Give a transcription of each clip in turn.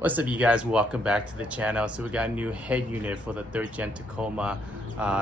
What's up, you guys? Welcome back to the channel. So we got a new head unit for the 3rd gen Tacoma.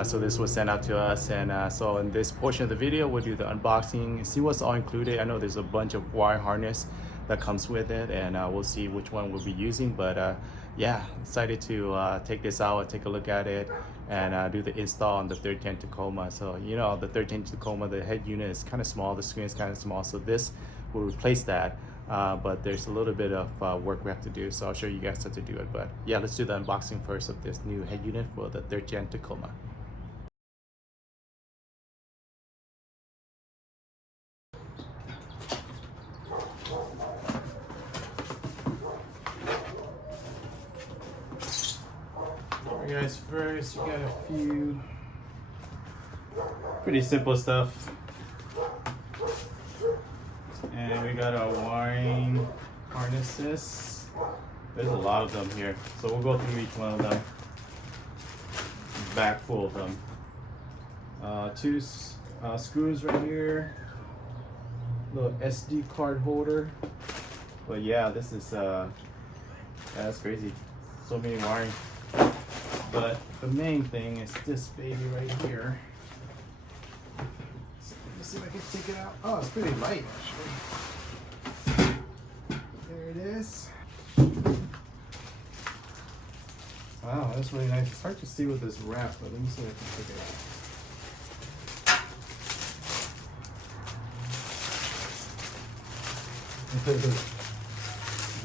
So this was sent out to us, and so in this portion of the video we'll do the unboxing, see what's all included. I know there's a bunch of wire harness that comes with it, and we'll see which one we'll be using, but yeah, excited to take this out and take a look at it and do the install on the 3rd gen Tacoma. So you know, the 3rd gen Tacoma, the head unit is kind of small, the screen is kind of small, so this will replace that. But there's a little bit of work we have to do, so I'll show you guys how to do it. But yeah, let's do the unboxing first of this new head unit for the 3rd gen Tacoma. Alright guys, first we got a few pretty simple stuff. And we got our wiring harnesses. There's a lot of them here, so we'll go through each one of them. Back full of them. Two screws right here. Little SD card holder. But yeah, this is that's crazy. So many wiring. But the main thing is this baby right here. Let's see if I can take it out. Oh, it's pretty light actually. There it is. Wow, that's really nice. It's hard to see with this wrap, but let me see if I can take it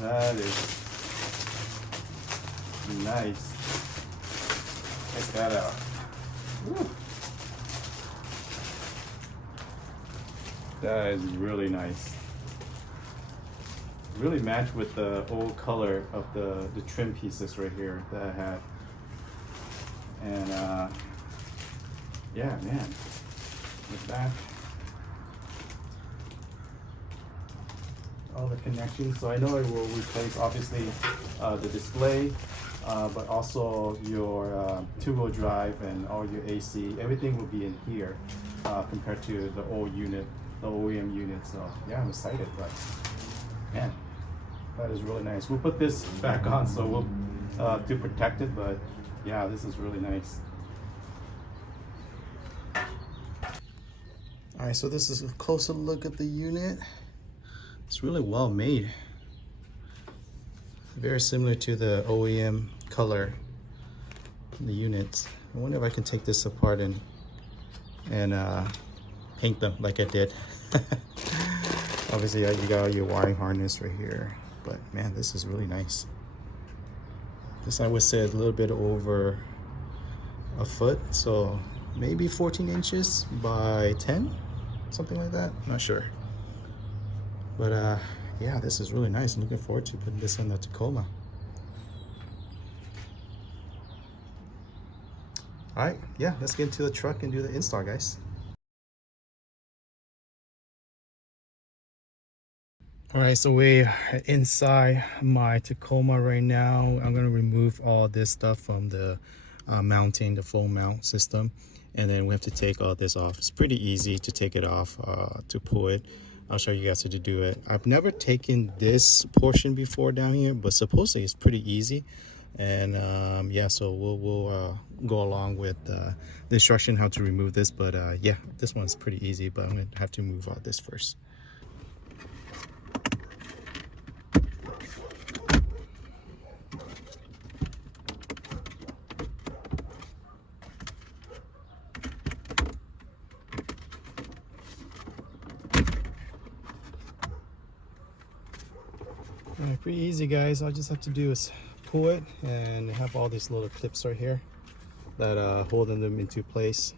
out. That is nice. Check that out. Woo. That is really nice. Really matched with the old color of the trim pieces right here that I had. And yeah, man, with that, all the connections. So I know it will replace obviously the display, but also your two-wheel drive and all your AC. Everything will be in here compared to the old unit, the OEM unit. So yeah, I'm excited, but man, that is really nice. We'll put this back on, so we'll to protect it, but yeah, this is really nice. All right, so this is a closer look at the unit. It's really well made. Very similar to the OEM color in the units. I wonder if I can take this apart and paint them like I did. Obviously, you got your wiring harness right here, but man, this is really nice. This, I would say, a little bit over a foot, so maybe 14 inches by 10, something like that. Not sure, but yeah, this is really nice. I'm looking forward to putting this in the Tacoma. All right, yeah, let's get into the truck and do the install, guys. All right, so we're inside my Tacoma right now. I'm gonna remove all this stuff from the mounting, the phone mount system, and then we have to take all this off. It's pretty easy to take it off, to pull it. I'll show you guys how to do it. I've never taken this portion before down here, but supposedly it's pretty easy. And yeah, so we'll go along with the instruction how to remove this. But yeah, this one's pretty easy, but I'm gonna have to move all this first. All right, pretty easy, guys. All I just have to do is pull it and have all these little clips right here that holding them into place.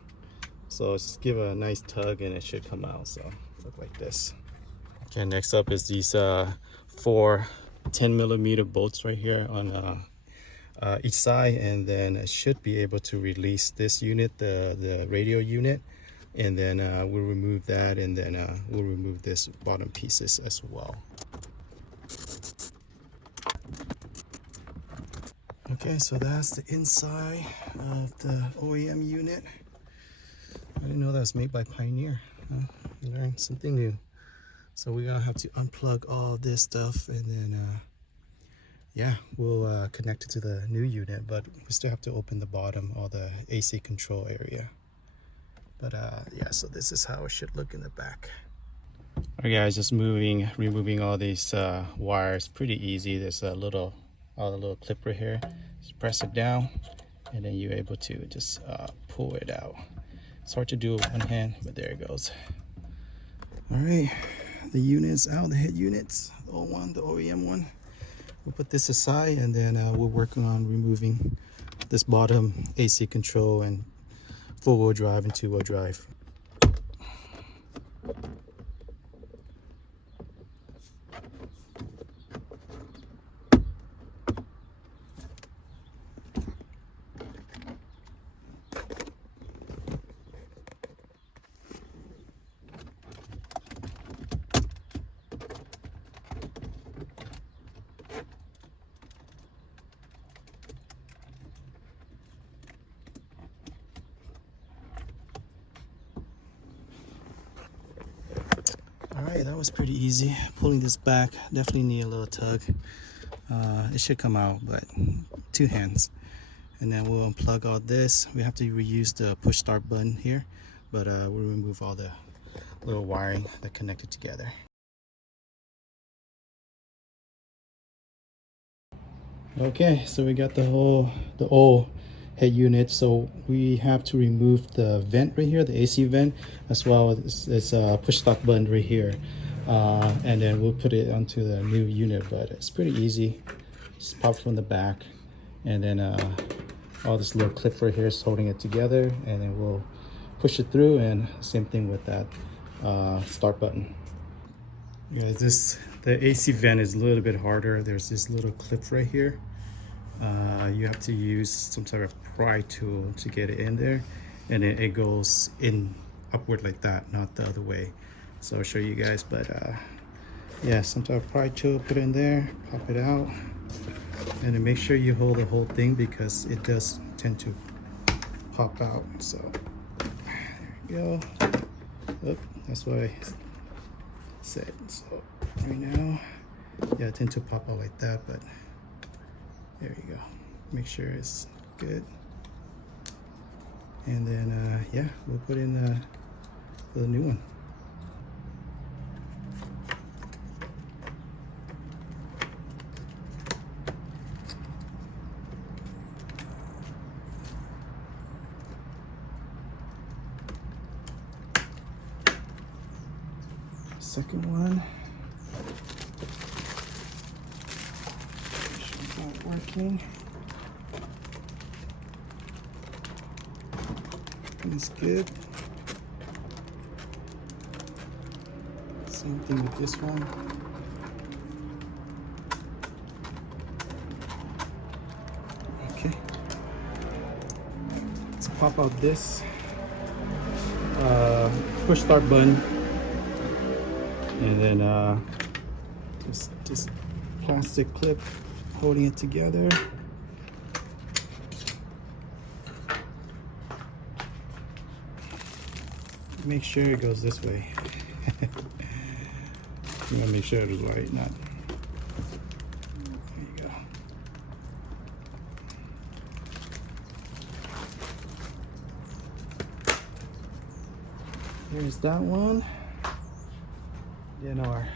So just give a nice tug and it should come out. So look like this. Okay, next up is these 4 10mm bolts right here on each side, and then it should be able to release this unit, the radio unit, and then we'll remove that, and then we'll remove this bottom pieces as well. Okay, so that's the inside of the OEM unit. I didn't know that was made by Pioneer. Learned something new. So we're gonna have to unplug all this stuff and then yeah, we'll connect it to the new unit, but we still have to open the bottom or the AC control area. But yeah, so this is how it should look in the back. Alright guys, just removing all these wires. Pretty easy. There's a little clip right here. Just press it down and then you're able to just pull it out. It's hard to do with one hand, but there it goes. All right, the units out, the head units, the old one, the OEM one. We'll put this aside and then we're working on removing this bottom AC control and four-wheel drive and two-wheel drive. Alright, that was pretty easy. Pulling this back, definitely need a little tug. It should come out, but two hands. And then we'll unplug all this. We have to reuse the push start button here, but we'll remove all the little wiring that connected together. Okay, so we got the old head unit, so we have to remove the vent right here, the AC vent, as well as this push start button right here, and then we'll put it onto the new unit. But it's pretty easy. Just pop from the back, and then all this little clip right here is holding it together, and then we'll push it through, and same thing with that start button. Yeah, the AC vent is a little bit harder. There's this little clip right here. You have to use some sort of pry tool to get it in there, and then it goes in upward like that, not the other way. So I'll show you guys, but yeah, some type of pry tool, put it in there, pop it out, and then make sure you hold the whole thing because it does tend to pop out. So there you go. Oh, that's what I said. So right now, yeah, I tend to pop out like that, but there you go. Make sure it's good. And then yeah, we'll put in the new one. Second one. It's not working. It's good. Same thing with this one. Okay. Let's pop out this push start button, and then just plastic clip holding it together. Make sure it goes this way. You gotta make sure it is right, not. There you go. There's that one. Then our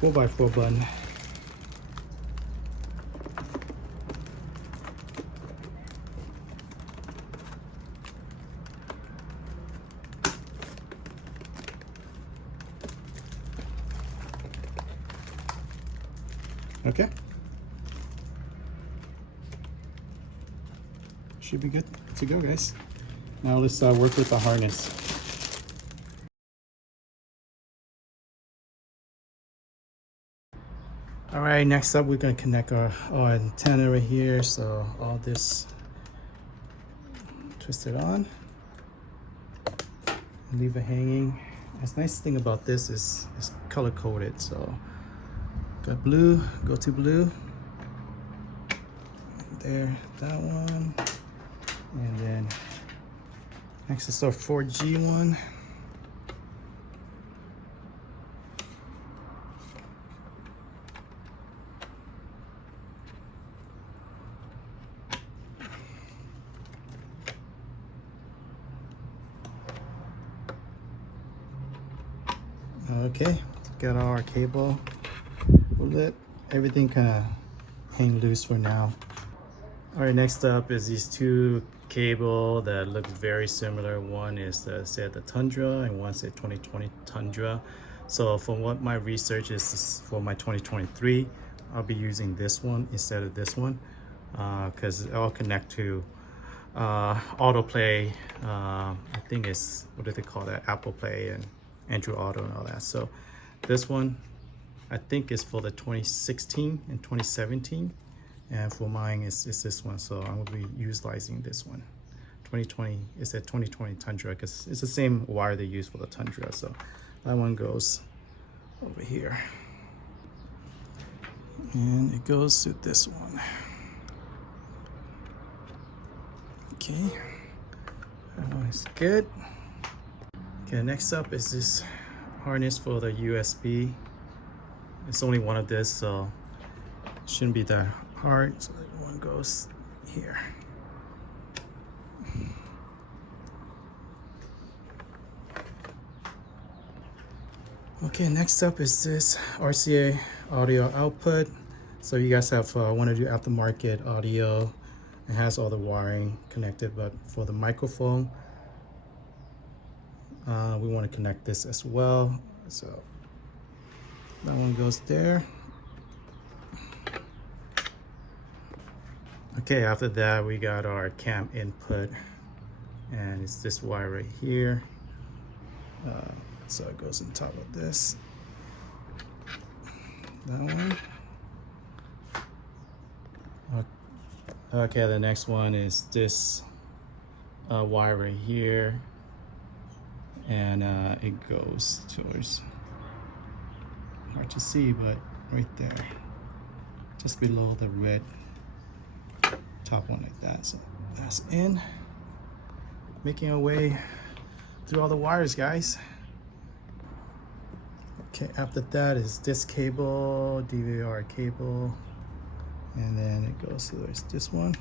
4x4 button. Okay. Should be good to go, guys. Now let's work with the harness. All right, next up we're gonna connect our antenna right here. So all this, twist it on, leave it hanging. The nice thing about this is it's color coded. So got blue, go to blue. There, that one. And then next is our 4G one. Okay, got our cable. We'll let everything kind of hang loose for now. All right, next up is these two cable that look very similar. One is the Tundra and one's the 2020 Tundra. So from what my research is for my 2023, I'll be using this one instead of this one because it'll connect to autoplay. I think it's, what do they call that? Apple Play and Android Auto and all that. So this one, I think is for the 2016 and 2017. And for mine, it's this one. So I'm gonna be utilizing this one. 2020, it's a 2020 Tundra because it's the same wire they use for the Tundra. So that one goes over here. And it goes to this one. Okay, that one is good. Okay, next up is this harness for the USB. It's only one of this, so it shouldn't be that hard. So that one goes here. Okay, next up is this RCA audio output. So you guys have want to do aftermarket audio. It has all the wiring connected, but for the microphone, we want to connect this as well. So that one goes there. Okay, after that, we got our cam input, and it's this wire right here. So it goes on top of this. That one. Okay, the next one is this wire right here, and it goes towards, hard to see, but right there, just below the red top one like that. So that's in. Making our way through all the wires, guys. Okay, after that is this cable, DVR cable. And then it goes towards this one.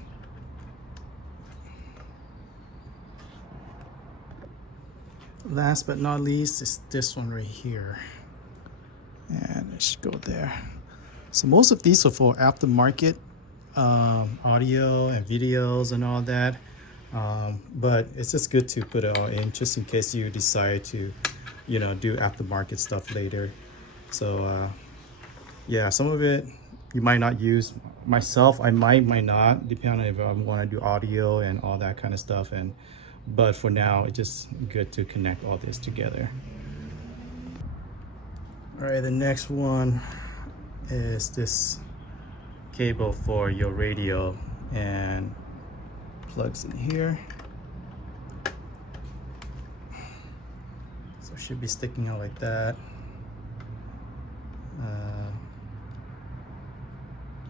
Last but not least is this one right here. And it should go there. So most of these are for aftermarket audio and videos and all that. But it's just good to put it all in just in case you decide to, you know, do aftermarket stuff later. So yeah, some of it you might not use. Myself, I might not, depending on if I want to do audio and all that kind of stuff. But for now, it's just good to connect all this together. All right, the next one is this cable for your radio, and plugs in here. So it should be sticking out like that.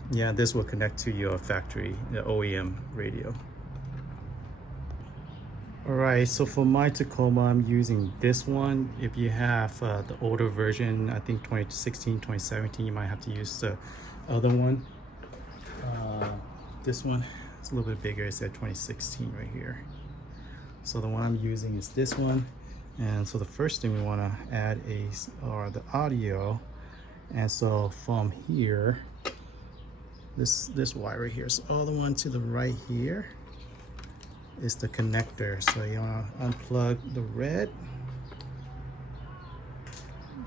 Yeah, this will connect to your factory, the OEM radio. All right, so for my Tacoma, I'm using this one. If you have the older version, I think 2016, 2017, you might have to use the other one. This one is a little bit bigger. It's at 2016 right here. So the one I'm using is this one. And so the first thing we want to add is the audio. And so from here, this wire right here, so all the one to the right here is the connector. So you want to unplug the red,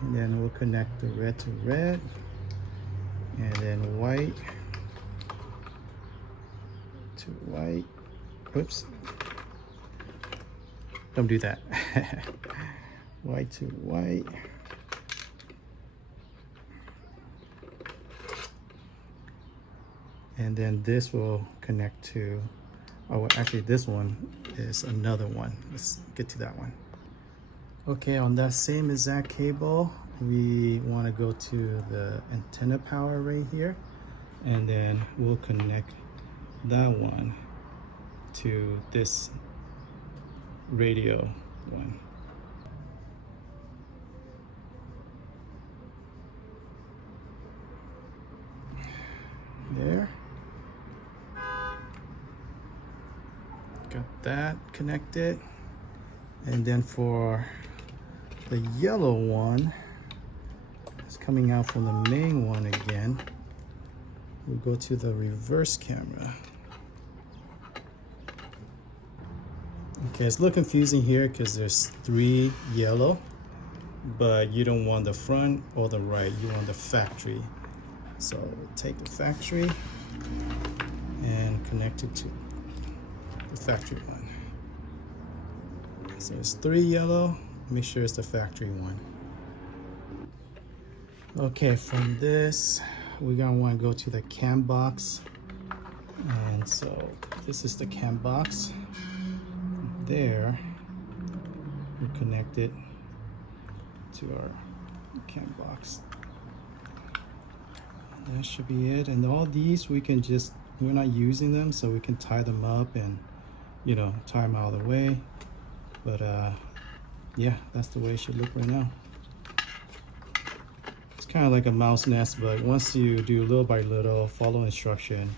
and then we'll connect the red to red, and then white to white. Oops, don't do that. White to white. And then this will connect to, oh, actually this one is another one. Let's get to that one. Okay, on that same exact cable, we want to go to the antenna power right here. And then we'll connect that one to this radio one. There. Got that connected. And then for the yellow one, coming out from the main one again. We'll go to the reverse camera. Okay, it's a little confusing here because there's 3 yellow, but you don't want the front or the right, you want the factory. So take the factory and connect it to the factory one. So it's 3 yellow, make sure it's the factory one. Okay, from this, we're gonna want to go to the cam box. And so this is the cam box. From there, we connect it to our cam box. That should be it. And all these we can just, we're not using them, so we can tie them up and, you know, tie them out of the way. But yeah, that's the way it should look right now. It's kind of like a mouse nest, but once you do little by little, follow instruction,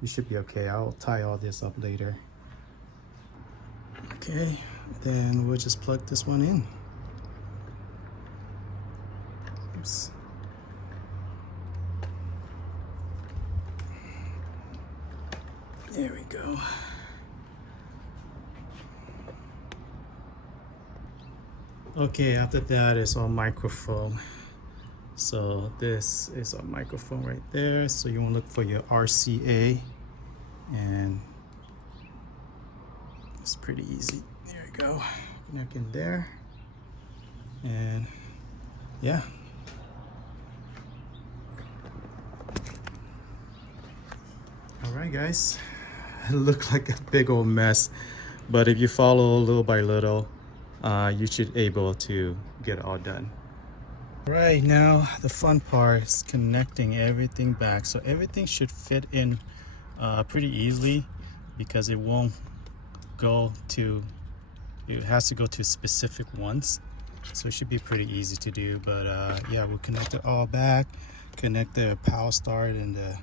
you should be okay. I'll tie all this up later. Okay, then we'll just plug this one in. Oops. There we go. Okay, after that is our microphone. So this is our microphone right there. So you want to look for your RCA, and it's pretty easy. There you go. Connect in there, and yeah. All right, guys. It looked like a big old mess, but if you follow little by little, you should be able to get it all done. Right now, the fun part is connecting everything back. So everything should fit in pretty easily because it won't go to, it has to go to specific ones. So it should be pretty easy to do. But yeah, we'll connect it all back, connect the power start and the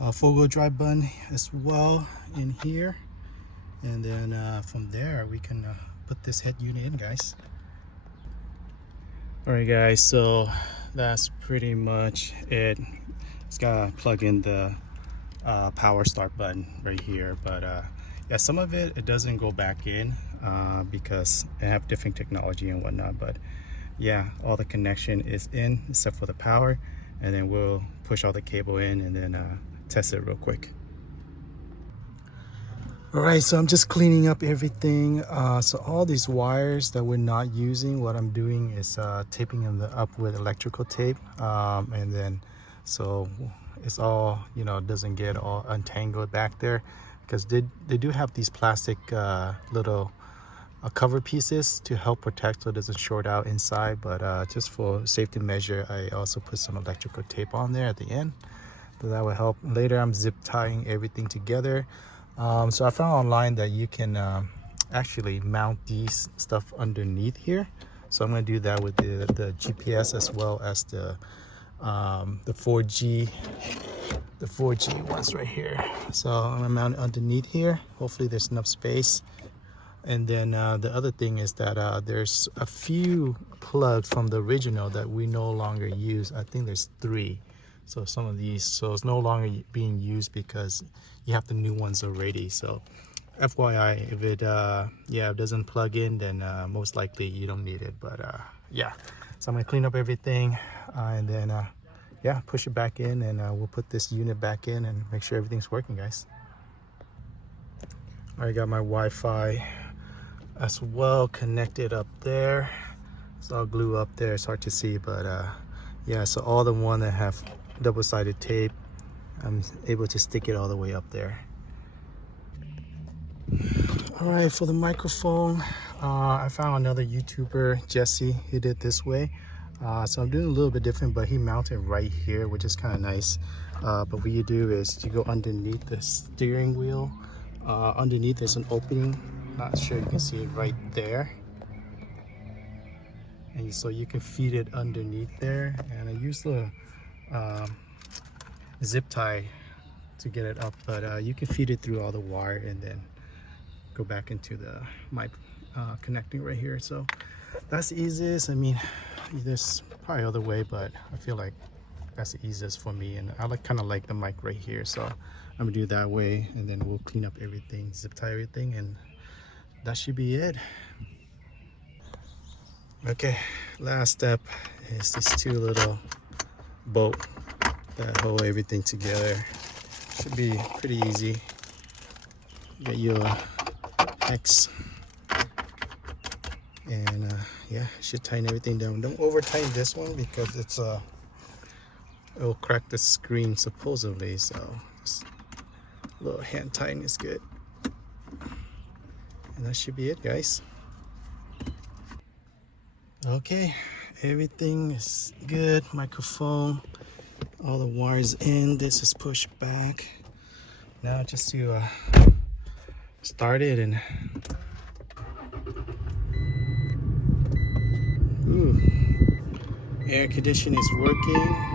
4-wheel drive button as well in here. And then from there, we can put this head unit in, guys. All right, guys, so that's pretty much it. It's gotta plug in the power start button right here, but yeah, some of it doesn't go back in because they have different technology and whatnot. But yeah, all the connection is in except for the power, and then we'll push all the cable in and then test it real quick. All right, so I'm just cleaning up everything. So all these wires that we're not using, what I'm doing is taping them up with electrical tape. And then, so it's all, you know, doesn't get all untangled back there, because they do have these plastic little cover pieces to help protect so it doesn't short out inside. But just for safety measure, I also put some electrical tape on there at the end. So that will help. Later, I'm zip tying everything together. So I found online that you can actually mount these stuff underneath here. So I'm going to do that with the GPS as well as the 4G ones right here. So I'm going to mount it underneath here. Hopefully there's enough space. And then the other thing is that there's a few plugs from the original that we no longer use. I think there's 3. So some of these, so it's no longer being used because you have the new ones already. So FYI, if it yeah, if it doesn't plug in, then most likely you don't need it. But yeah, so I'm gonna clean up everything and then yeah, push it back in, and we'll put this unit back in and make sure everything's working, guys. I got my Wi-Fi as well connected up there. It's all glue up there, it's hard to see, but yeah, so all the one that have double-sided tape, I'm able to stick it all the way up there. All right, for the microphone, I found another YouTuber, Jesse. He did this way. So I'm doing a little bit different, but he mounted right here, which is kind of nice. But what you do is you go underneath the steering wheel. Underneath there's an opening. Not sure you can see it right there. And so you can feed it underneath there. And I use the zip tie to get it up, but you can feed it through all the wire and then go back into the mic connecting right here. So that's the easiest. I mean, There's probably other way, but I feel like that's the easiest for me, and I kind of like the mic right here, so I'm gonna do it that way, and then we'll clean up everything, zip tie everything, and that should be it. Okay, last step is these two little bolts that hold everything together. Should be pretty easy. Get your hex, and yeah, should tighten everything down. Don't over tighten this one because it's it will crack the screen supposedly, so just a little hand tighten is good. And that should be it, guys. Okay, everything is good. Microphone, all the wires in. This is pushed back. Now just to start it, and air conditioning is working.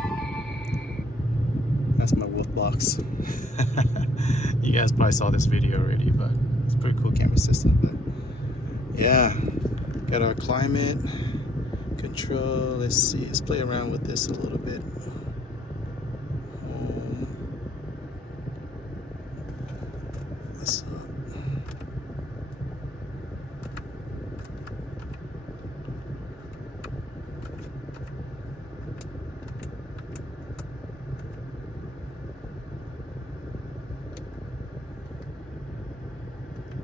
That's my wolf box. You guys probably saw this video already, but it's a pretty cool camera system. But yeah, got our climate control. Let's see, let's play around with this a little bit.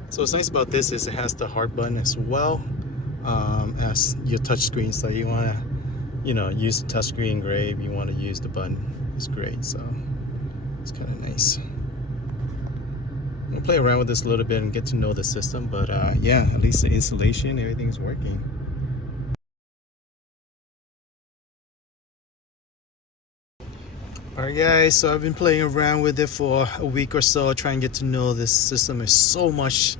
So what's nice about this is it has the hard button as well as your touch screen. So you want to, you know, use the touch screen, great. If you want to use the button, it's great. So it's kind of nice. We'll play around with this a little bit and get to know the system. But yeah, at least the installation, everything's working. Alright guys, so I've been playing around with it for a week or so, trying to get to know this system. There's so much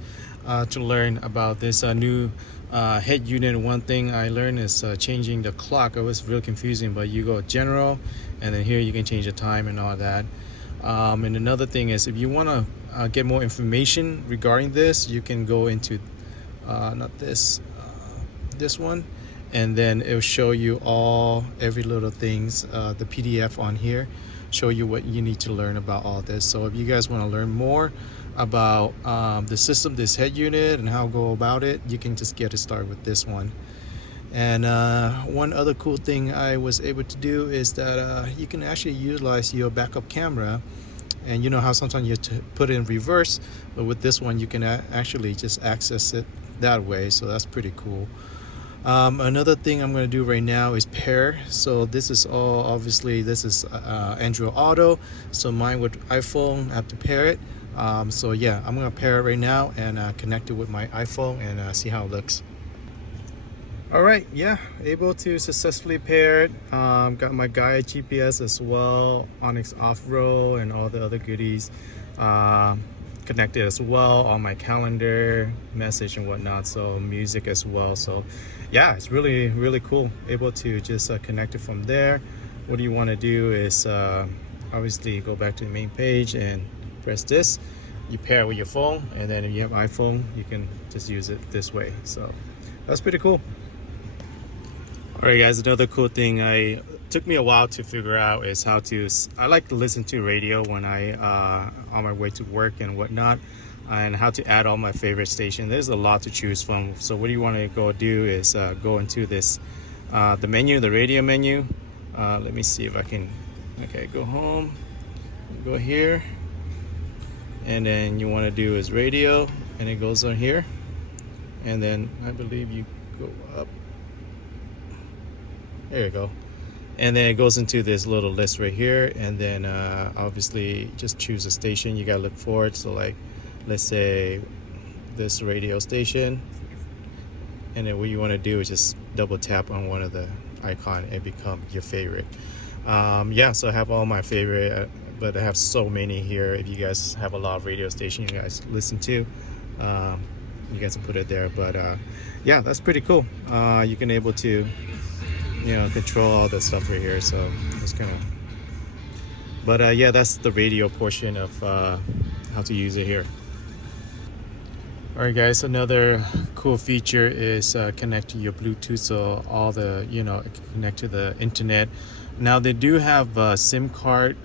to learn about this new head unit. One thing I learned is changing the clock. It was really confusing, but you go general, and then here you can change the time and all that. And another thing is, if you want to get more information regarding this, you can go into not this one, and then it will show you every little things, the PDF on here, show you what you need to learn about all this. So if you guys want to learn more about the system, this head unit, and how to go about it, you can just get it started with this one. And one other cool thing I was able to do is that you can actually utilize your backup camera. And you know how sometimes you have to put it in reverse, but with this one you can actually just access it that way, so that's pretty cool. Another thing I'm going to do right now is pair. So this is all, obviously this is Android Auto, so mine with iPhone, I have to pair it. So yeah, I'm going to pair it right now and connect it with my iPhone and see how it looks. Alright, yeah, able to successfully pair it. Got my guide GPS as well, Onyx off-road and all the other goodies connected as well, on my calendar, message and whatnot, so music as well. So yeah, it's really cool, able to just connect it from there. What you want to do is obviously go back to the main page and press this. You pair it with your phone, and then if you have iPhone, you can just use it this way. So that's pretty cool. Alright guys, another cool thing took me a while to figure out is how to, I like to listen to radio when I on my way to work and whatnot, and how to add all my favorite stations. There's a lot to choose from. So what you want to go do is go into this the menu, the radio menu. Let me see if I can, okay, go home, go here, and then you want to do is radio, and it goes on here, and then I believe you go up. There you go. And then it goes into this little list right here, and then obviously just choose a station you gotta look for it. So like, let's say this radio station, and then what you want to do is just double tap on one of the icon and become your favorite. Yeah, so I have all my favorite, but I have so many here. If you guys have a lot of radio stations you guys listen to, you guys can put it there. But yeah, that's pretty cool. You can able to, you know, control all that stuff right here, so it's kind of, but yeah, that's the radio portion of how to use it here. All right, guys, another cool feature is connect to your Bluetooth, so all the, it can connect to the internet. Now they do have a SIM card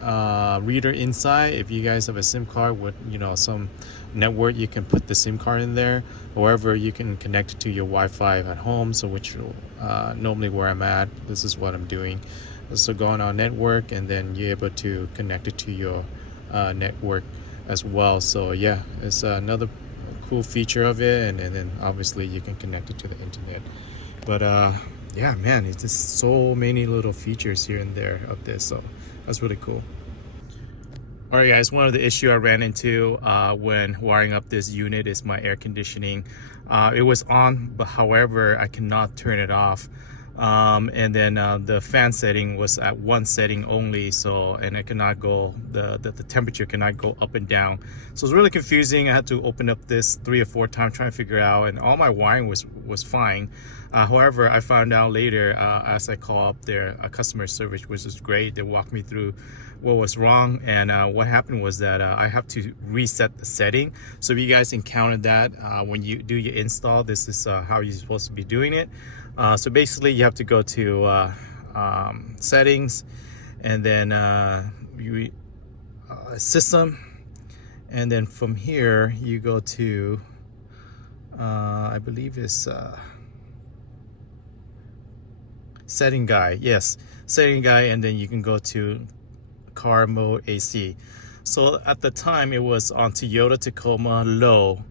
reader inside. If you guys have a SIM card with, some network, you can put the SIM card in there. However, you can connect it to your Wi-Fi at home, so which normally where I'm at, this is what I'm doing. So go on our network, and then you're able to connect it to your network as well. So yeah, it's another cool feature of it, and then obviously you can connect it to the internet. But yeah, man, it's just so many little features here and there of this, so that's really cool. All right, guys, one of the issue I ran into when wiring up this unit is my air conditioning. It was on, but however, I cannot turn it off. And then the fan setting was at one setting only, so, and it cannot go, the temperature cannot go up and down. So it's really confusing. I had to open up this 3 or 4 times trying to figure out, and all my wiring was fine. However, I found out later as I called up their customer service, which is great. They walked me through what was wrong, and what happened was that I have to reset the setting. So if you guys encountered that when you do your install, this is how you're supposed to be doing it. So basically you have to go to settings, and then system, and then from here you go to I believe it's setting guide. Yes, setting guide, and then you can go to car mode AC. So at the time it was on Toyota Tacoma low.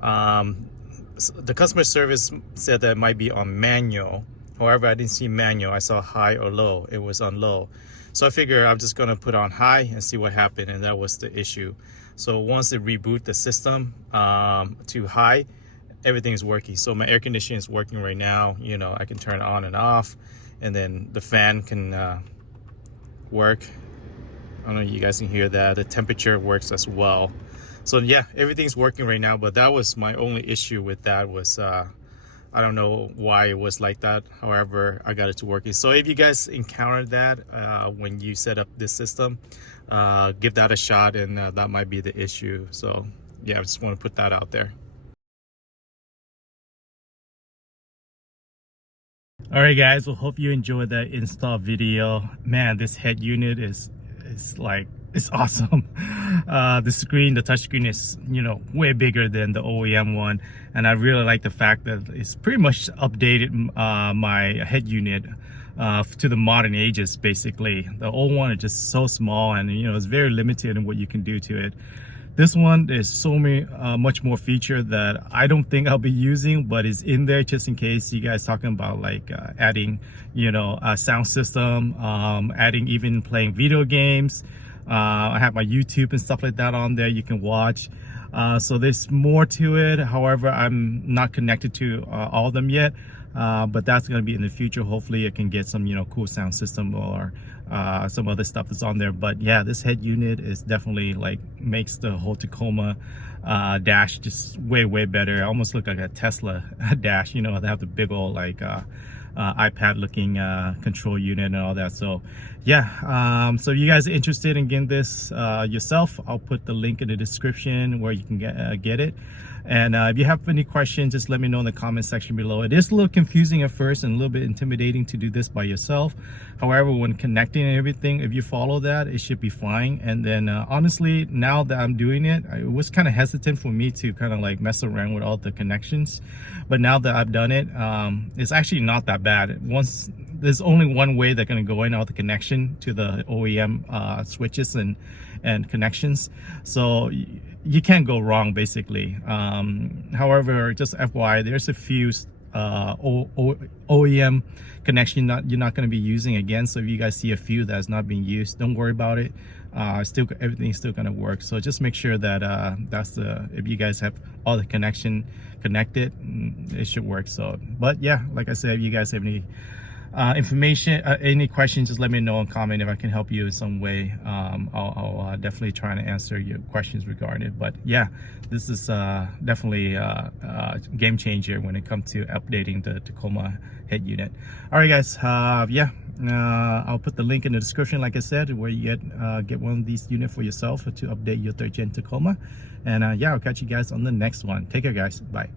The customer service said that it might be on manual. However, I didn't see manual. I saw high or low. It was on low. So I figured I'm just gonna put on high and see what happened, and that was the issue. So once it reboot the system to high, everything's working. So my air conditioning is working right now. I can turn it on and off, and then the fan can work. I don't know if you guys can hear that. The temperature works as well. So yeah, everything's working right now, but that was my only issue with that was I don't know why it was like that. However, I got it to working. So if you guys encountered that when you set up this system, give that a shot, and that might be the issue. So yeah, I just want to put that out there. All right, guys, well, hope you enjoyed that install video. Man, this head unit is like, it's awesome. The screen, the touch screen is, way bigger than the OEM one, and I really like the fact that it's pretty much updated my head unit to the modern ages. Basically, the old one is just so small, and it's very limited in what you can do to it. This one, there's so many much more feature that I don't think I'll be using, but it's in there just in case you guys talking about like adding, a sound system, adding even playing video games. I have my YouTube and stuff like that on there you can watch. So there's more to it. However, I'm not connected to all of them yet, but that's going to be in the future. Hopefully I can get some cool sound system or some other stuff that's on there. But yeah, this head unit is definitely like makes the whole Tacoma dash just way better. It almost look like a Tesla dash. They have the big old like iPad looking control unit and all that. So yeah, so if you guys are interested in getting this yourself, I'll put the link in the description where you can get it. And if you have any questions, just let me know in the comment section below. It is a little confusing at first and a little bit intimidating to do this by yourself. However, when connecting and everything, if you follow that, it should be fine. And then honestly, now that I'm doing it, it was kind of hesitant for me to kind of like mess around with all the connections. But now that I've done it, it's actually not that bad. Once there's only one way they're going to go in, all the connection to the OEM switches and connections. So you can't go wrong basically. However, just FYI, there's a few OEM connection you're not going to be using again. So if you guys see a few that's not being used, don't worry about it. Everything's still going to work. So just make sure that if you guys have all the connection connected, it should work. So, but yeah, like I said, if you guys have any information, any questions, just let me know in comment if I can help you in some way. I'll definitely try to answer your questions regarding it. But yeah, this is definitely a game changer when it comes to updating the Tacoma head unit. All right, guys, yeah, I'll put the link in the description, like I said, where you get one of these units for yourself to update your 3rd gen Tacoma. And yeah, I'll catch you guys on the next one. Take care, guys. Bye.